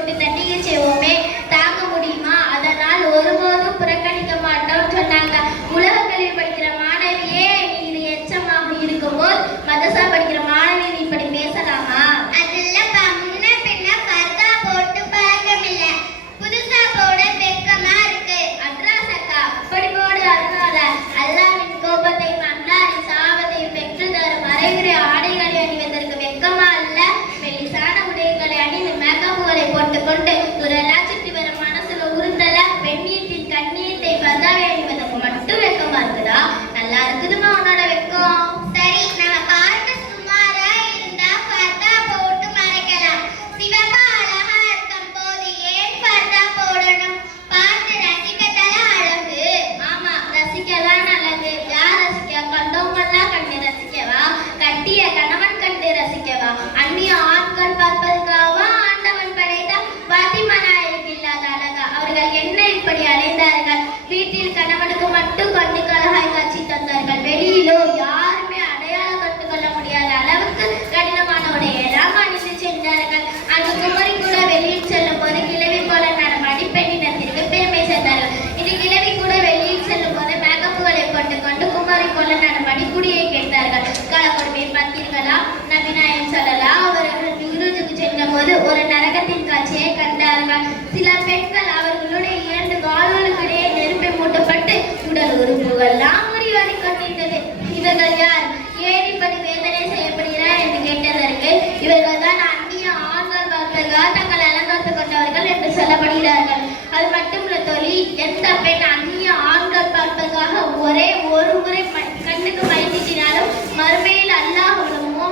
போட்டு தண்டிகை செய்வோமே, தாங்க முடியுமா? அதனால் ஒருபோதும் புறக்கணிக்க மாட்டோம் சொன்னாங்க. உலகங்களில் படிக்கிற மாணவியே நீ இது எச்சமாக இருக்கும்போது மதரசா படிக்கிற மாணவி நீ இப்படி பேசலாமா? அதுலப்பா முன்ன பின்ன பர்தா போட்டு பழக்கம் இல்ல, புதுசா போட வெக்கமா இருக்கு. அட்ராஸ் அக்கா, அப்படி போடு. அதனால அல்லாஹ்வின் கோபத்தையும் அன்னாரின் சாபத்தையும் பெற்று தரும் மறைகிற ஆடைகளை அணிவதற்கு வெக்கமா இல்ல? மெல்லிசான உடைகளை அணிந்து மேக்கப்புகளை போட்டுக்கொண்டு ஊரெல்லாம் சுற்றி வர மனசுல உறுத்தல பெண்ணியத்தின் கண்ணியத்தை பர்தாவை அணிவதற்கு மட்டும் வெக்கமா இருக்குதா? நல்லா இருக்குதுமா உன்னோட வெக்கம். சரி, நம்ம பார்க்க சுமாரா இருந்தா பர்தா போட்டு மறைக்கலாம். சிவப்பா அழகா இருக்கும் போது ஏன் பர்தா போடணும்? பார்த்து ரசிக்கத்தால அழகு. ஆமா, ரசிக்கதான் நல்லது. யார் ரசிக்க? கண்டவங்கெல்லாம் கண்டு ரசிக்கவா? கட்டிய கணவன் கண்டு ரசிக்கவா? அந்நிய ஆண்கள் பார்ப்பதற்காகவா ஆண்டவன் படைத்த பாத்திமா நாயருக்கு இல்லாத அழகா? அவர்கள் என்ன இப்படி அடைந்தார்கள்? வீட்டில் கணவனுக்கு மட்டும் கண்ணுக்கு அழகாய் காட்சி தந்தார்கள். வெளியிலோ யாருமே அடையாளம் கண்டு கொள்ள முடியாத அளவுக்கு கடினமான உடையெல்லாம் அணிந்து சென்றார்கள். அன்று குமரி கூட வெளியில் செல்லும் போது கிழவி போல நடமாடி பெண்ணினத்திற்கு பெருமை சேர்ந்தார்கள். இது கிழவி கூட வெளியில் செல்லும் போது மேக்கப்புகளை போட்டுக்கொண்டு குமரி போல நடமாடி குடியை கேட்டார்கள். காலக்கொடுமை பார்த்தீர்களா? நபிநாயகம் ஸல்லல்லாஹு அவர்கள் மிஹ்ராஜுக்கு சென்ற போது ஒரு நரகத்தின் காட்சியை கண்டார்கள். சில பெண்கள் அவர்களுடைய 2 கால்களுக்கிடையே நெருப்பை மூட்டப்பட்டு உடல் உறுப்புகள்லாம் முறிவாடிக் கொண்டிருந்தது. இவர்கள் யார்? ஏன் இப்படி வேதனை செய்யப்படுகிறார் என்று கேட்டதற்கு இவர்கள் தான் அந்நிய ஆண்கள் பார்ப்பதற்காக தங்கள் அலங்காரத்து கொண்டவர்கள் என்று சொல்லப்படுகிறார்கள். அது மட்டுமல்ல தோழி, எந்த பெண் அந்நிய ஆண்கள் பார்ப்பதற்காக ஒரே ஒரு முறை கண்ணுக்கு மைத்திட்டினாலும் மறுமையில் அல்லாஹ்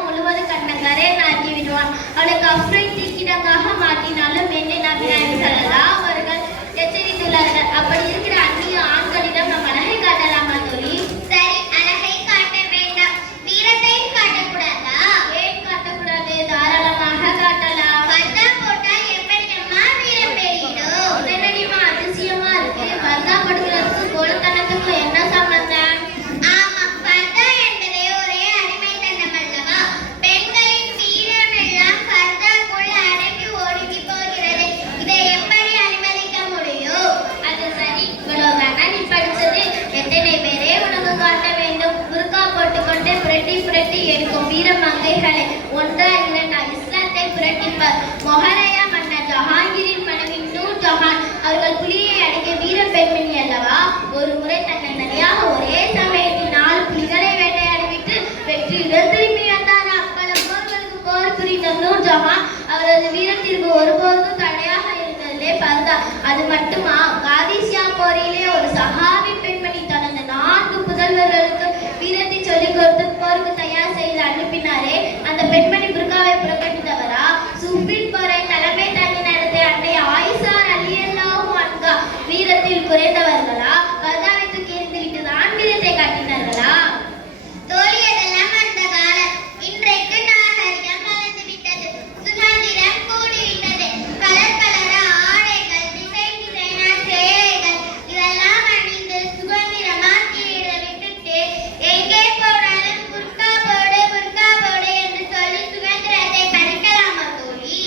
முழுவதும் கண்ணங்கரே நாக்கி விடுவான். அவளுக்கு அஃப்ரை தீக்கிடங்காக மாட்டினாலும் என்னை நபிநாயகம் ஸல்லல்லாஹு அவர்கள் எச்சரித்துள்ளார்கள். அப்படி இருக்கிற அந்நிய ஆண்களிடம் நம் அழகை காட்டலாமா தோழி? சரி, அழகை காட்ட வேண்டாம், வீரத்தையும் காட்டக்கூடாதா? ஏன் காட்டக்கூடாது? தாராளமாக காட்டலாம். பர்தா போட்டால் எப்படியம்மா வீரம் பெரியடும்? என்னடிமா அதிசயமா இருக்கு? பர்தா போடுகிறதுக்கு கோலத்தனத்துக்கும் என்ன சம்பந்தம்? ஆமா, பர்தா என்பதே ஒரே அடிமைத்தனம் அல்லவா? பெண்களின் வீரம் எல்லாம் பர்தாக்குள் அடங்கி ஒடுங்கி போகிறது. இதை எப்படி அனுமதிக்க முடியும்? அது சரி, இவ்வளவுதானா நீ படிச்சது? எத்தனை பேரே உனக்கு காட்ட வேண்டும்? புர்கா போட்டுக்கொண்டு புரட்டி புரட்டி எடுக்கும் வீர மங்கைகளை ஒன்றா இரண்டா இஸ்லாத்தை புரட்டிப்பார். மொஹரயா மன்னர் ஜஹாங்கீரின் மனைவி நூர் ஜஹான் அவர்கள் புலியை அடக்கிய வீர பெண்மணி அல்லவா? ஒரு முறை தன்னை தனியாக ஒரே சமயத்தில் 4 புலிகளை வேட்டையாடிவிட்டு வெற்றியுடன் திரும்பி வந்தாராம். பல போர்களுக்கு போர் புரிந்த நூர் ஜஹான் அவரது வீரத்திற்கு ஒருபோதும் தடையாக இருந்ததே பர்தா. அது மட்டுமா, காதிசியா போரிலே ஒரு சஹாபி பெண்மணி தனது 4 புதல்வர்களுக்கு வீரத்தை சொல்லிக் கொடுத்து போருக்கு தயார் செய்து அனுப்பினாரே, அந்த பெண்மணி புர்காவை புறக்கணித்தவரா? சுஃபின் போரை தலைமை தாங்கி நடத்திய அன்னை ஆயிஷா ரலியல்லாஹு அன்ஹா வீரத்தில் குறைந்தவர்களா? பர்தாவை தூக்கி எறிந்துவிட்டு தான் வீரத்தை காட்டினார்களா? தோழி, அதெல்லாம் அந்த காலம். இன்றைக்கு நாகரிகம் வளர்ந்து விட்டது, சுதந்திரம் கூடிவிட்டது. கலர் கலரா ஆடைகள், டிசைன் டிசைனா சேலைகள் இதெல்லாம் அணிந்து சுதந்திரமா கீழ விட்டுட்டு எங்கே போனாலும் புர்கா போடு என்று சொல்லி சுதந்திரத்தை பறிக்கலாமா தோழி?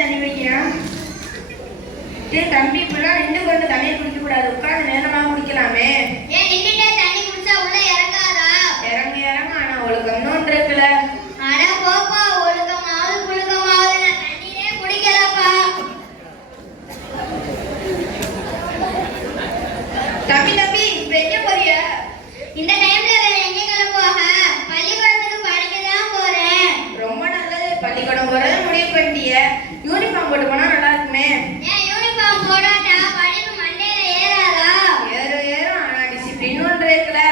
தண்ணி வைக்கிறான். தம்பி இப்பெல்லாம் நின்று கொண்டு தண்ணியை குடிக்க கூடாது, உட்காந்து நேரமாக குடிக்கலாமே. ஏன் நின்னுட்டே தண்ணி குடிச்சா உள்ள இறங்காதா? இறங்க ஆனா ஒழுக்கம்னு ஒன்று இருக்குல்ல. அட போப்பா, ஒழுக்கமாவது புழுக்கமாவது நான் தண்ணியே குடிக்கலப்பா. தம்பி இப்ப எங்க போறிய? இந்த டைம்ல வேற எங்க போக? பள்ளிக்கூடத்துக்கு படிக்கதான் போறேன். ரொம்ப நல்லது, பள்ளிக்கூடம் போறது முடிவு பண்ணிட்டிய. யூனிஃபார்ம் போட்டு போனா நல்லா இருக்குமே. ஏன் யூனிஃபார்ம் போடாட்டா படிப்பு மண்டையில ஏறாதா? ஏறும், ஆனா டிசிப்ளின் ஒன்று இருக்குல்ல.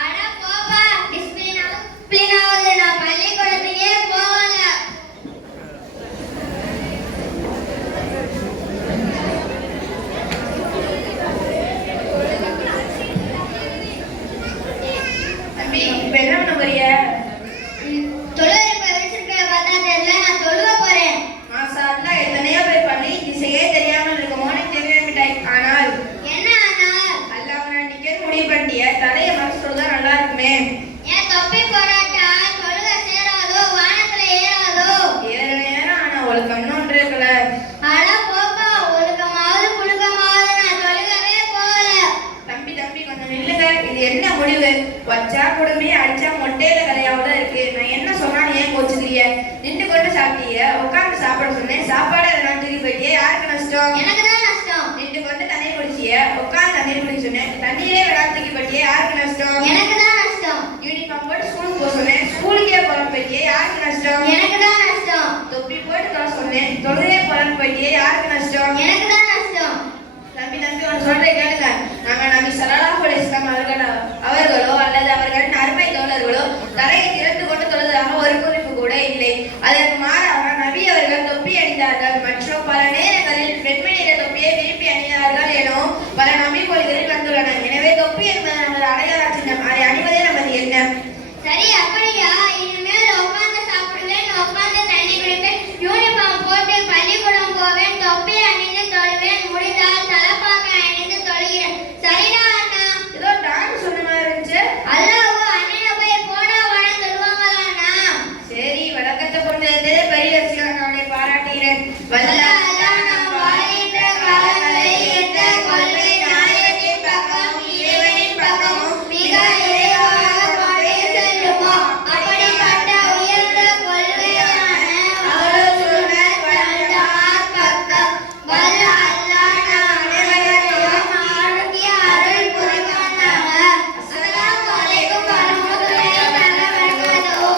அட போப்பா, டிசிப்ளினாவது நான் பள்ளிக்கூடத்துக்கே போகல. தம்பி இப்ப என்ன பண்ண போறிய? தொழுவ வச்சிருக்க பார்த்தா தெரியல, நான் தொழுவ போறேன். மாசால எத்தனையோ பேர் பள்ளி திசையே தெரியாமல் இருக்குமோன்னு தெரியாமிட்டாய். ஆனால் என்ன ஆனால்? அல்லாம நிக்க முடிவு பண்ணிட்டிய. தலையை மனசுதான் நல்லா இருக்குமே. ஏன் தொப்பி போடாட்டா தொழுக சேராதோ, வானத்துல ஏறாதோ? ஏறும், ஆனா ஒழுக்கம்னு ஒன்று இருக்குல்ல. அட போப்பா, ஒழுக்கமாவது புழுக்கமாவது நான் தொழுகவே போகல. தம்பி கொஞ்சம் நில்லுங்க. இது என்ன முடிவு? வச்சா குடும்பி, அடிச்சா மொட்டையில கதையாவது இருக்கு. நான் என்ன சொன்னாலும் ஏன் கோச்சுக்கிறிய? நின்று கொண்டு சாப்பிட்டீங்க, உட்காந்து சாப்பிட சொன்னேன். சாப்பாடு எல்லாம் தூக்கி போயிட்டியே, யாருக்கு நஷ்டம்? எனக்கு தான் நஷ்டம். நின்று கொண்டு தண்ணீர் குடிச்சிய, உட்காந்து தண்ணீர் குடிக்க சொன்னேன். தண்ணீரே விழா தூக்கி போயிட்டியே, யாருக்கு நஷ்டம்? எனக்கு தான் நஷ்டம். யூனிஃபார்ம் போட்டு ஸ்கூலுக்கு போக சொன்னேன். ஸ்கூலுக்கே போறேன் போயிட்டியே, யாருக்கு நஷ்டம்? எனக்கு தான் நஷ்டம். தொப்பி போட்டு தொலை சொன்னேன். தொழுதே போறேன் போயிட்டியே, யாருக்கு நஷ்டம்? எனக்கு தான் நஷ்டம். தம்பி ஒன்று சொல்றேன் கேளுங்க. நாங்கள் நபி ஸல்லல்லாஹு அலைஹி வஸல்லம் அவர்களோ அல்லது அவர்களின் அருமை தோழர்களோ தலையை திறந்து கொண்டு தொழுதாக ஒரு குறிப்பு கூட இல்லை. அதற்கு மாறாக நபி அவர்கள் தொப்பி அணிந்தார்கள் மற்றும் பல நேரங்களில் வெண்மை நிற தொப்பியை விரும்பி அணிந்தார்கள் எனவும் பல நபிமொழிகளில் வந்துள்ளன. எனவே தொப்பி என்பது நமது அடையாள சின்னம். அதை அணிவதே நமது எண்ணம். சரி, அப்படியா? இனிமேல் உட்கார்ந்து சாப்பிடுவேன், உட்கார்ந்து தண்ணி குடிப்பேன், யூனிஃபார்ம் போட்டு பள்ளிக்கூடம் போவேன், தொப்பி அணிந்து தொழுவேன், முடிந்தால் தலப்பாக்க அணிந்து தொழுகிறேன். சரிடா அண்ணா? ஏதோ டாக்டர் சொன்ன மாதிரி இருந்துச்சு. அல்லாஹ் அண்ணனை போய் போடா வாடா சொல்லுவாங்களா அண்ணா? சரி, வழக்கத்தை கொண்டு வந்ததே பெரிய விஷயம். நான் அவனை பாராட்டுகிறேன். வல்ல அல்லாஹ் நாம் வாழ்கின்ற காலங்களில் எந்த கொள்கை நாயகத்தின் பக்கம் இறைவனின் பக்கமும் மிக விரைவாக கொண்டே செல்லுமோ அப்படிப்பட்ட உயர்ந்த கொள்கையான அவ்வளவுனர் வந்தார் பக்கம் வல்ல அல்லாஹ் நம் அனைவரையும் ஆரோக்கிய அருள் புரிவானாக. அஸ்ஸலாமு அலைக்கும் வரஹ்மத்துல்லாஹி வபரகாத்துஹு.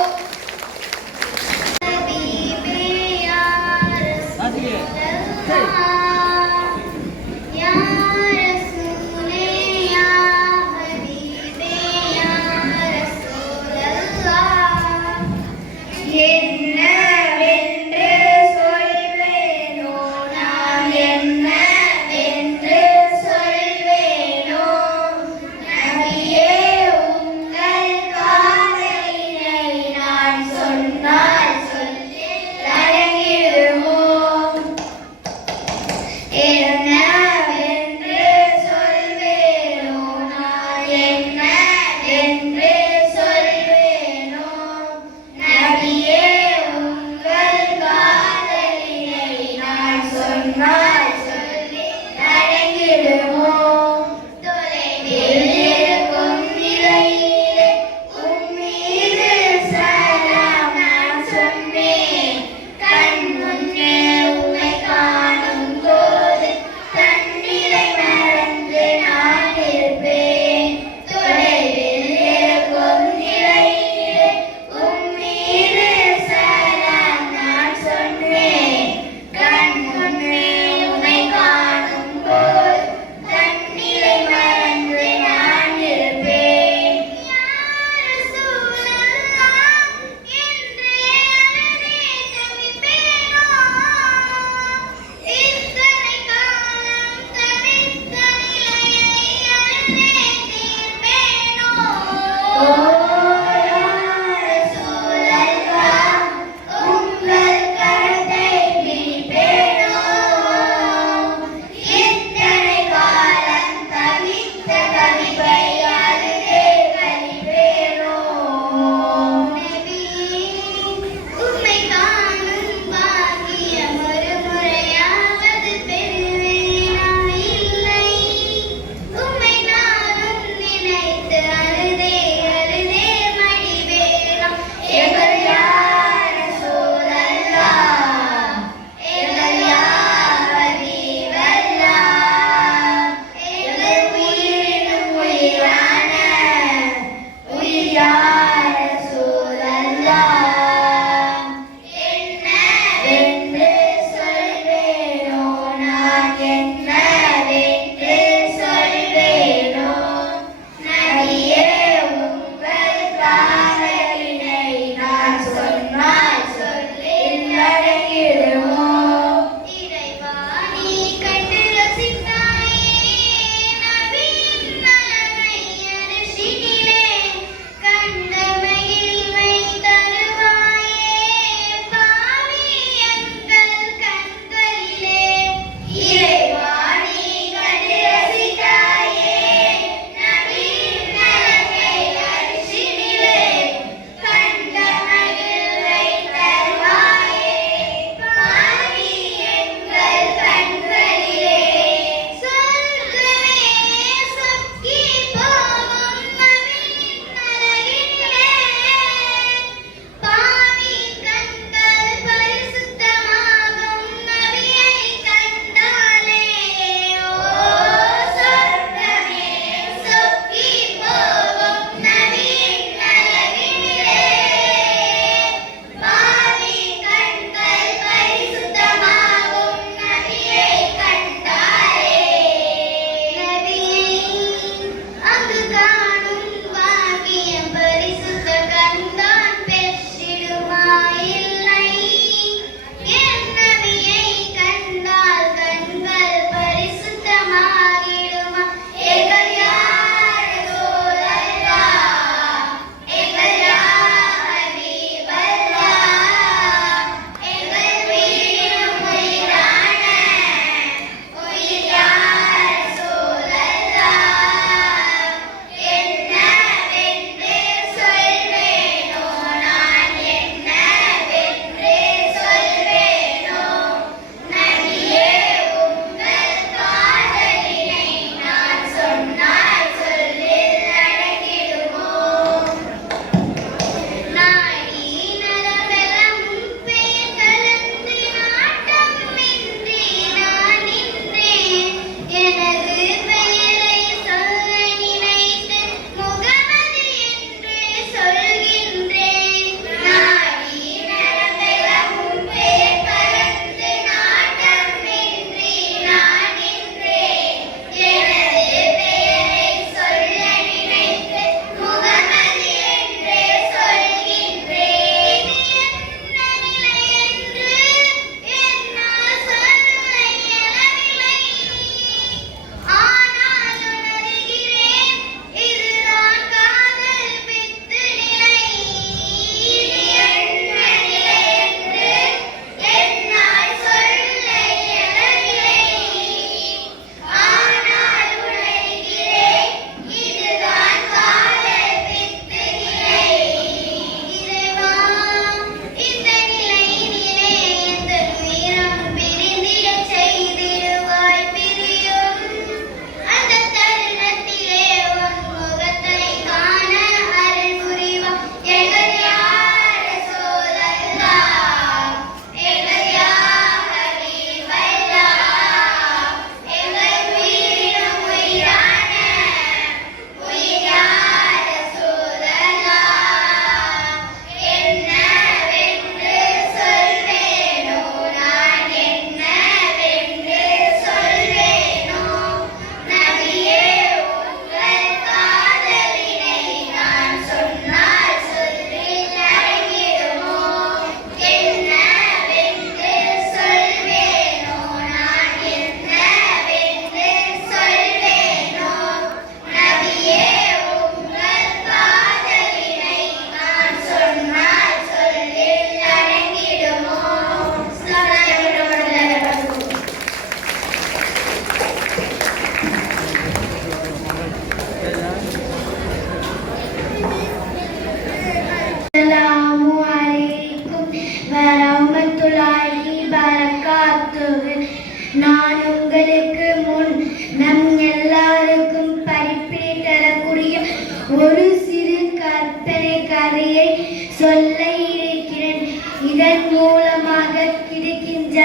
காலமாக கிடைக்கின்ற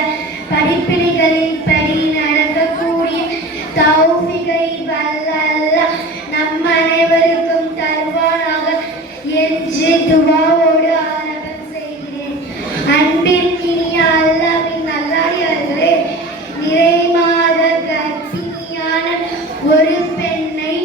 படிப்பினைகளின் படி நடக்கக்கூடிய தௌஃபீகை வல்ல அல்லாஹ் நம் அனைவருக்கும் தருவானாக என்று துவாவோடு ஆரம்பம் செய்கிறேன். அன்பிற்கினிய அல்லாஹ்வின் நல்லடியார்களே, நிறைமாத கர்ப்பிணியான ஒரு பெண்ணை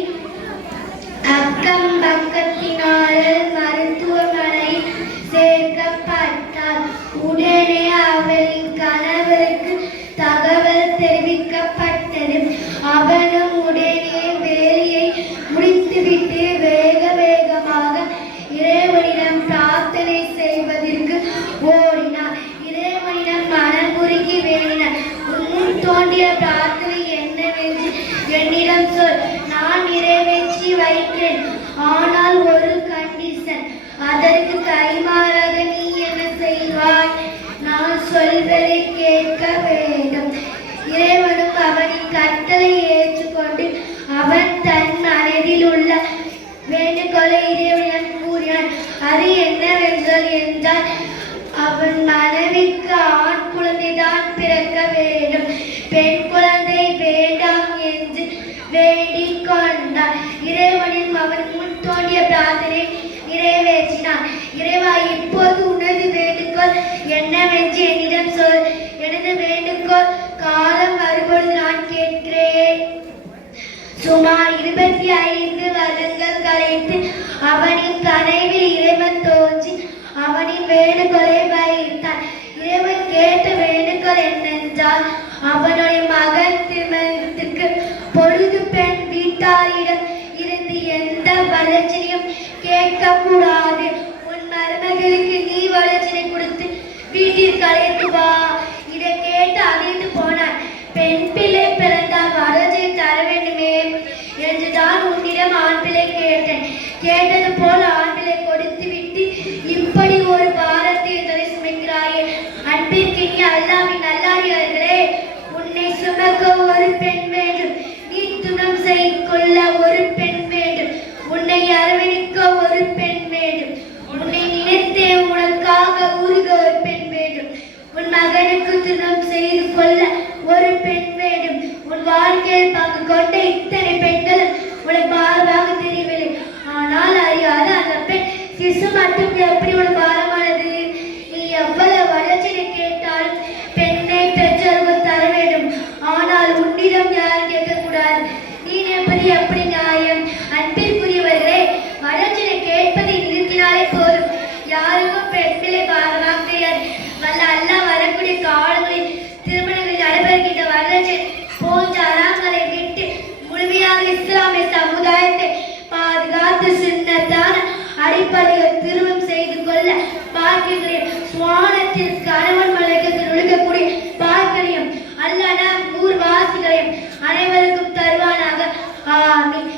அக்கம் பக்கத்தினாளர் மருத்துவமனையில் சேர்க்கப்பட்டார். உடனே அவளின் கணவருக்கு தகவல் தெரிவிக்கப்பட்டது. அவனும் உடனே வேலையை முடித்துவிட்டு வேக வேகமாக இறைவனிடம் பிரார்த்தனை செய்வதற்கு ஓடினார். இறைவனிடம் மனமுருகி வேண்டினார். உன் தோன்றிய பிரார்த்தனை என்னவென்று என்னிடம் சொல், நான் நிறைவேற்றி வைக்கிறேன். ஆனால் ஒரு கண்டிஷன், அதற்கு கைமாறாக நீ என்ன செய்வாய்? நான் சொல்வதை கேட்க வேண்டும். இறைவனும் அவனின் கட்டளை ஏற்றுக்கொண்டு அவன் தன் மனதில் உள்ள வேண்டுகோளை இறைவனிடம் கூறினான். அது என்றால் அவன் மனைவிக்கு ஆண் குழந்தைதான் பிறக்க வேண்டும், பெண் குழந்தை வேண்டாம் என்று வேண்டிக் கொண்டான். இறைவனின் அவன் முன் தோன்றிய பிரார்த்தனை நிறைவேற்றினான். இறைவா, இப்போது உனது வேண்டுகோள் என்னவென்று என்னிடம் சொல். எனது வேண்டுகோள் காலம் வரும்பொழுது நான் கேட்கிறேன். சுமார் 25 வருடங்கள் கழித்து அவனின் கனவில் இறைவன் தோன்றி அவனின் வேண்டுகோளை வைத்தான். இறைவன் கேட்ட வேண்டுகோள் என்னென்றால், அவனுடைய மகன் திருமணத்திற்கு பொழுது பெண் வீட்டாரிடம் இருந்து எந்த வரட்சணையும் கேட்கக்கூடாது. உன் மருமகளுக்கு நீ வரட்சணை கொடுத்து வீட்டிற்கு அழைத்து வா. இதை கேட்டு அதிர்ந்து போனான். பெண் பிள்ளை பிறந்தால் வரட்சணை தர வேண்டுமே என்றுதான் உன்னிடம் ஆண் பிள்ளை கேட்டேன். கேட்டது போல் ஆண் பிள்ளை கொடுத்து விட்டு இப்படி ஒரு பாரத்தை தலை சுமைக்கிறாயே. அன்பிற்கினிய அல்லாஹ்வின் நல்லடியார்களே, உன்னை சுமக்க ஒரு பெண் வேண்டும், நீ துணம் செய்து ஒரு பெண் வேண்டும், உன்னை அரவணைக்க ஒரு பெண் வேண்டும், உன்னை நினைத்தே உனக்காக உருக ஒரு பெண் வேண்டும், உன் மகனுக்கு துணம் செய்து கொள்ள ஒரு பெண் வேண்டும். உன் வாழ்க்கையில் பங்கு கொண்ட இத்தனை பெண்கள் உனக்கு பாரமாக தெரியவில்லை. ஆனால் அறியாத அந்த பெண் சிசு மட்டும் எப்படி ஒரு பாரமானது? நீ எவ்வளவு வளர்ச்சியை கேட்டாலும் பெண்ணை பெற்றோர்கள் தர வேண்டும். ஆனால் உன்னிடம் யாரும் கேட்கக்கூடாது. நீ எப்படி நியாயம்? அன்பிற்குரியவர்களே, வளர்ச்சியை கேட்பதை நிறுத்தினாலே போதும். யாருக்கும் பெண்களை பாரமாக தெரியாது. வல்ல அல்லாஹ் வரக்கூடிய காலங்களில் திருமணங்கள் நடைபெறுகின்ற வளர்ச்சி போன்ற அறங்களை விட்டு முழுமையாக இஸ்லாமிய சமுதாயத்தை பாதுகாத்து சுன்னத்தான அடிப்படையில் திருமணம் செய்து கொள்ள பார்க்கிறேன். சுவானத்தில் கணவன் மலைக்கத்தில் ஒழுகக்கூடிய பார்க்களையும் அல்லாஹ் ஊர்வாசிகளையும் அனைவருக்கும் தருவானாக. ஆமீன்.